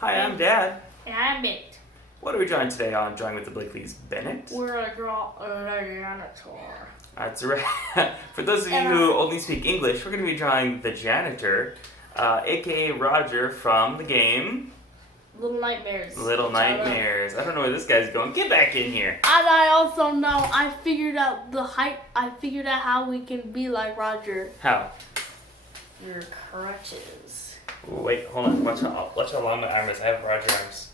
Hi, I'm Dad. And I'm Bennett. What are we drawing today on Drawing with the Blakleys, Bennett? We're going to draw a janitor. That's right. For those of you who only speak English, we're going to be drawing the Janitor, a.k.a. Roger from the game Little Nightmares. Little Nightmares. I don't know where this guy's going. Get back in here. And I also know I figured out the height. I figured out how we can be like Roger. How? Your crutches. Wait, hold on. Watch how long my arm is. I have Roger arms.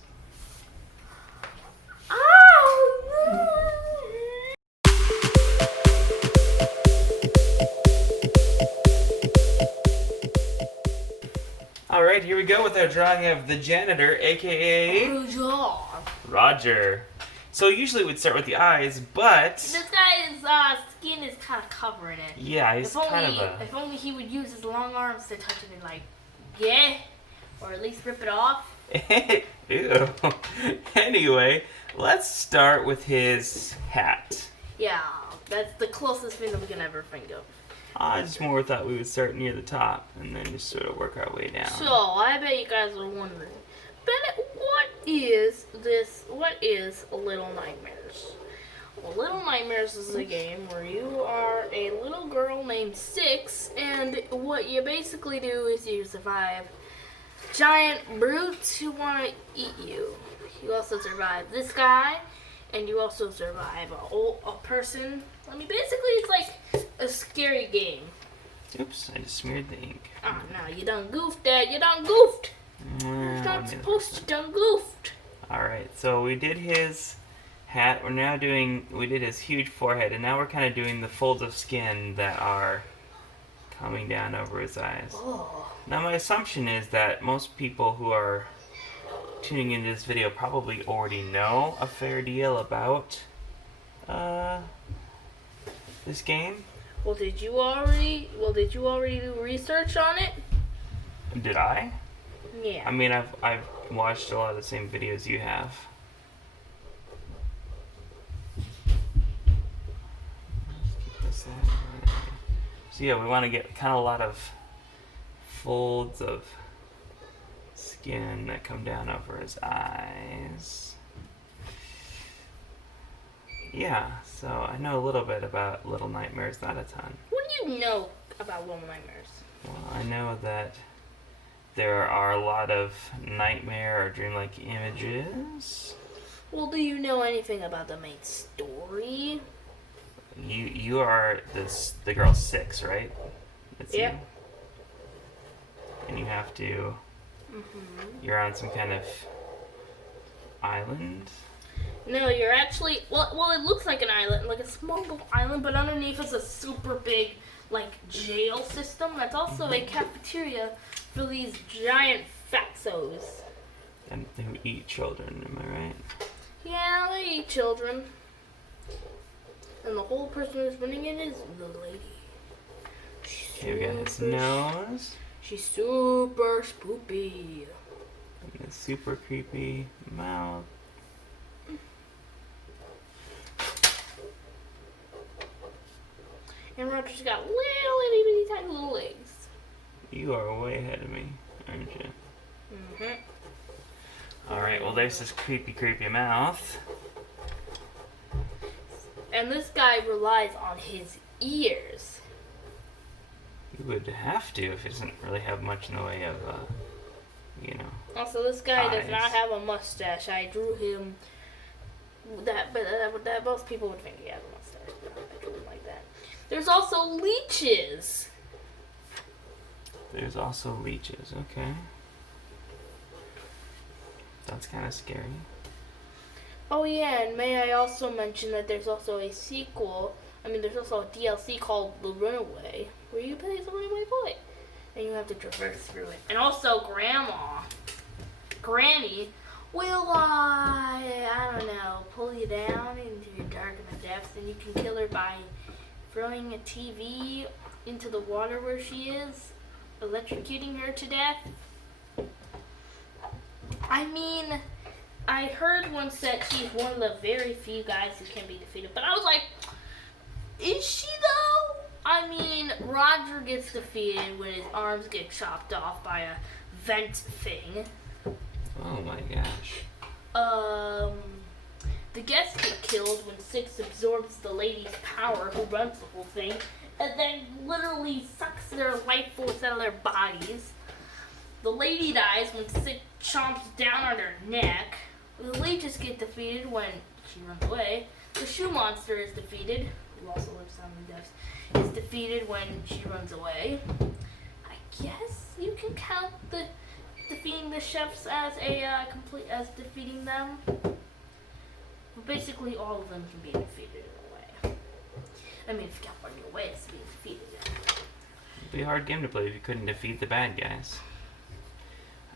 Alright, here we go with our drawing of the Janitor, a.k.a. Roger. So usually we'd start with the eyes, but... This guy's skin is kind of covering it. Yeah, he's If only he would use his long arms to touch it and or at least rip it off. Ew. Anyway, let's start with his hat. Yeah, that's the closest thing that we can ever think of. I just more thought we would start near the top and then just sort of work our way down. So, I bet you guys are wondering, Bennett, what is Little Nightmares? Well, Little Nightmares is a game where you are a little girl named Six, and what you basically do is you survive giant brutes who want to eat you. You also survive this guy, and you also survive a person. I mean, basically, it's like a scary game. Oops, I just smeared the ink. Oh, no, you done goofed, Dad. You done goofed. Well, You're not supposed to done goofed. Alright, so we did his hat. We did his huge forehead, and now we're kind of doing the folds of skin that are coming down over his eyes. Oh. Now, my assumption is that most people who are tuning into this video probably already know a fair deal about this game. Well, did you already do research on it? Did I? Yeah. I mean, I've watched a lot of the same videos you have. So yeah, we want to get kind of a lot of folds of skin that come down over his eyes. Yeah, so I know a little bit about Little Nightmares, not a ton. What do you know about Little Nightmares? Well, I know that there are a lot of nightmare or dreamlike images. Well, do you know anything about the main story? You are the girl Six, right? That's yeah. You. And you have to... You're on some kind of island? No, you're actually... Well, it looks like an island, like a small little island, but underneath is a super big, like, jail system. That's also a cafeteria for these giant fatsos. And who eat children, am I right? Yeah, they eat children. And the whole person who's running it is the lady. Here we got his nose. She's super spoopy. And the super creepy mouth. And Roger's got little itty bitty tiny little legs. You are way ahead of me, aren't you? Mm-hmm. Alright, well there's this creepy mouth. And this guy relies on his ears. You would have to if he doesn't really have much in the way of, Also, this guy eyes. does not have a mustache. I drew him that most people would think he has a mustache. But I drew him like that. There's also leeches. There's also leeches, okay. That's kind of scary. Oh yeah, and may I also mention that there's also a sequel. There's also a DLC called The Runaway, where you play as a runaway boy, and you have to traverse through it. And also, Granny, will I don't know, pull you down into your darkest depths, and you can kill her by throwing a TV into the water where she is, electrocuting her to death. I heard once that she's one of the very few guys who can be defeated, but I was like, is she though? Roger gets defeated when his arms get chopped off by a vent thing. Oh, my gosh. The guests get killed when Six absorbs the lady's power, who runs the whole thing, and then literally sucks their life force out of their bodies. The lady dies when Six chomps down on her neck. The leeches get defeated when she runs away. The shoe monster is defeated, who also lives on the depths, is defeated when she runs away. I guess you can count the defeating the chefs as as defeating them. But basically, all of them can be defeated in a way. I mean, if you count running away as being defeated. It'd be a hard game to play if you couldn't defeat the bad guys.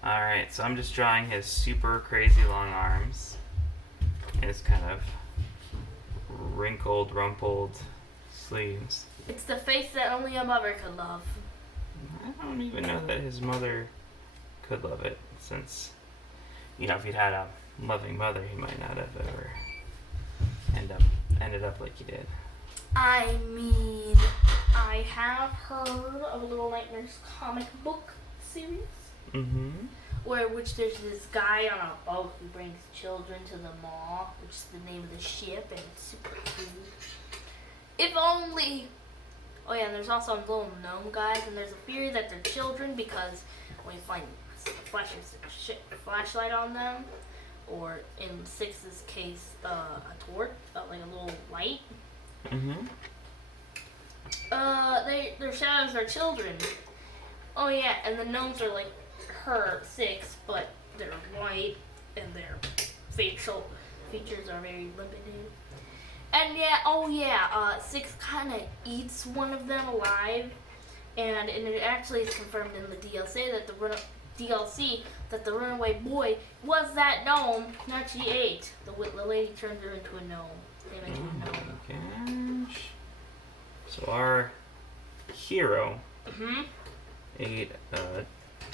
Alright, so I'm just drawing his super crazy long arms. His kind of wrinkled, rumpled sleeves. It's the face that only a mother could love. I don't even know that his mother could love it, since, you know, if he'd had a loving mother, he might not have ever ended up like he did. I mean, I have heard of a Little Nightmares comic book series. Mm-hmm. Which there's this guy on a boat who brings children to the mall, which is the name of the ship, and it's super cool. If only... Oh yeah, and there's also little gnome guys, and there's a theory that they're children because when you find flashlight on them, or in Six's case, a torch, like a little light. Mm-hmm. Their shadows are children. Oh yeah, and the gnomes are like her Six, but they're white and their facial features are very limited. And yeah, Six kind of eats one of them alive, and it actually is confirmed in the DLC that the runaway boy was that gnome that she ate. The lady turned her into a gnome. Oh my gosh. So our hero ate a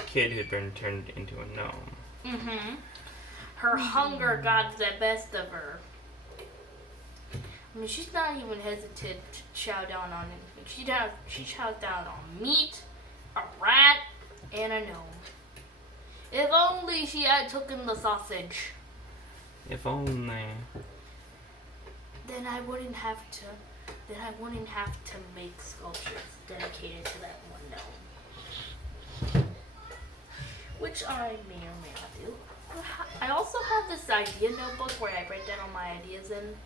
kid who'd been turned into a gnome. Her hunger got the best of her. I mean, she's not even hesitant to chow down on anything. She chows down on meat, a rat, and a gnome. If only she had taken the sausage. If only. Then I wouldn't have to make sculptures dedicated to that one gnome. Which I may or may not do. I also have this idea notebook where I write down all my ideas in.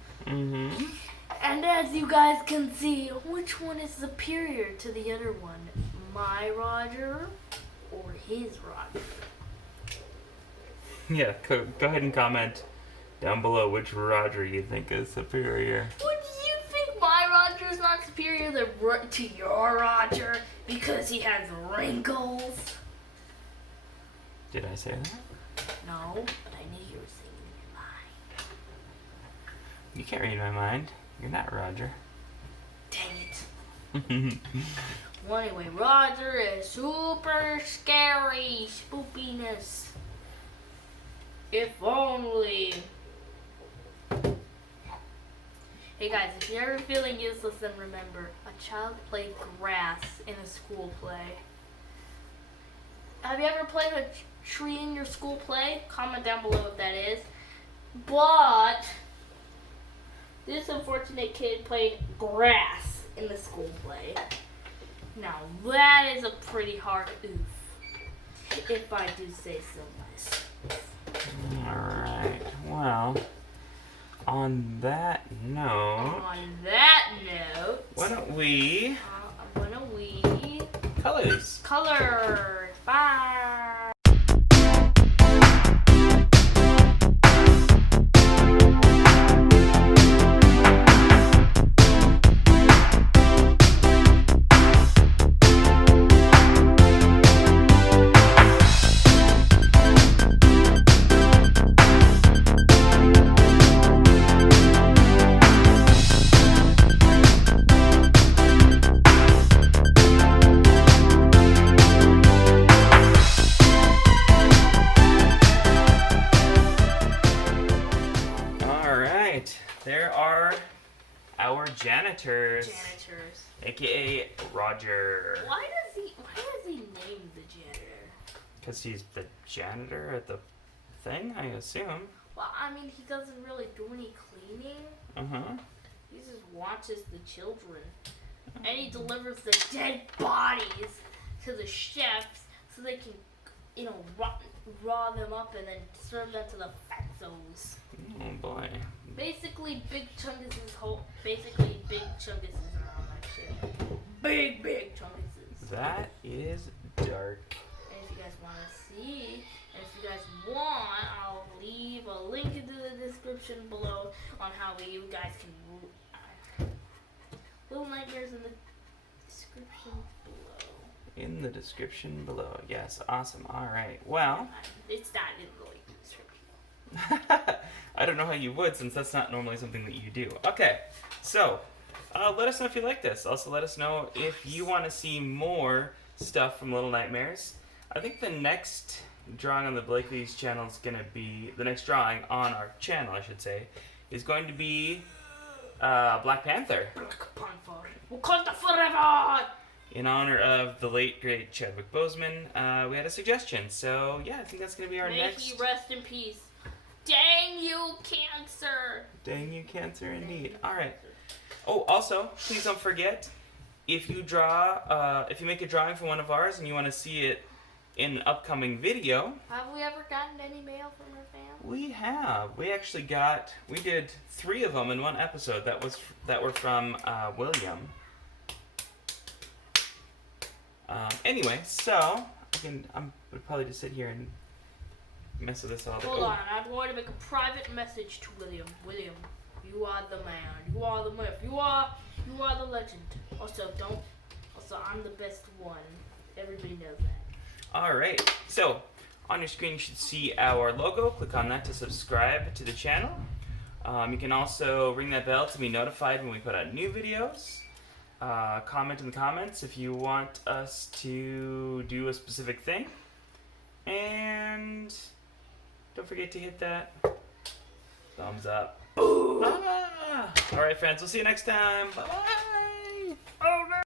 And as you guys can see, which one is superior to the other one? My Roger or his Roger? Yeah, go ahead and comment down below which Roger you think is superior. Would you think my Roger is not superior to your Roger because he has wrinkles? Did I say that? No, but I knew you were saying in your mind. You can't read my mind. You're not Roger. Dang it. Well, anyway, Roger is super scary spoopiness. If only. Hey guys, if you're ever feeling useless, then remember, a child played grass in a school play. Have you ever played a tree in your school play? Comment down below what that is. But this unfortunate kid played grass in the school play. Now that is a pretty hard oof, if I do say so myself. Alright, well, on that note... Why don't we... Colors! Colors! Bye! There are our janitors. Janitors. A.k.a. Roger. Why does he name the janitor? Because he's the janitor at the something, I assume. Well, I mean, he doesn't really do any cleaning. Uh-huh. He just watches the children. And he delivers the dead bodies to the chefs so they can, raw them up and then serve them to the fatzos. Oh boy. Basically, Big Chungus is around that shit. Big Chungus. That is dark. And if you guys want to see, and if you guys want, I'll leave a link into the description below on how you guys can. Little Nightmares in the description below. In the description below. Yes, awesome. All right. Well, It's not in the link description. I don't know how you would, since that's not normally something that you do. Okay, so let us know if you like this. Also, let us know if you want to see more stuff from Little Nightmares. I think the next drawing on the Blakleys channel is going to be, the next drawing on our channel, I should say, is going to be Black Panther. Black Panther. Wakanda forever! In honor of the late, great Chadwick Boseman, we had a suggestion. So, yeah, I think that's going to be our May next... he rest in peace. Dang you, cancer! Dang you, cancer, indeed. All right. Oh, also, please don't forget, if you make a drawing for one of ours and you want to see it in an upcoming video... Have we ever gotten any mail from our fans? We have. We did 3 of them in one episode. That were from William. Anyway, so I would probably just sit here and mess with this all day. Hold on, I'm going to make a private message to William. William, you are the man. You are the myth. You are the legend. Also, I'm the best one. Everybody knows that. All right. So, on your screen, you should see our logo. Click on that to subscribe to the channel. You can also ring that bell to be notified when we put out new videos. Comment in the comments if you want us to do a specific thing. And don't forget to hit that thumbs up. All right, friends. We'll see you next time. Bye-bye.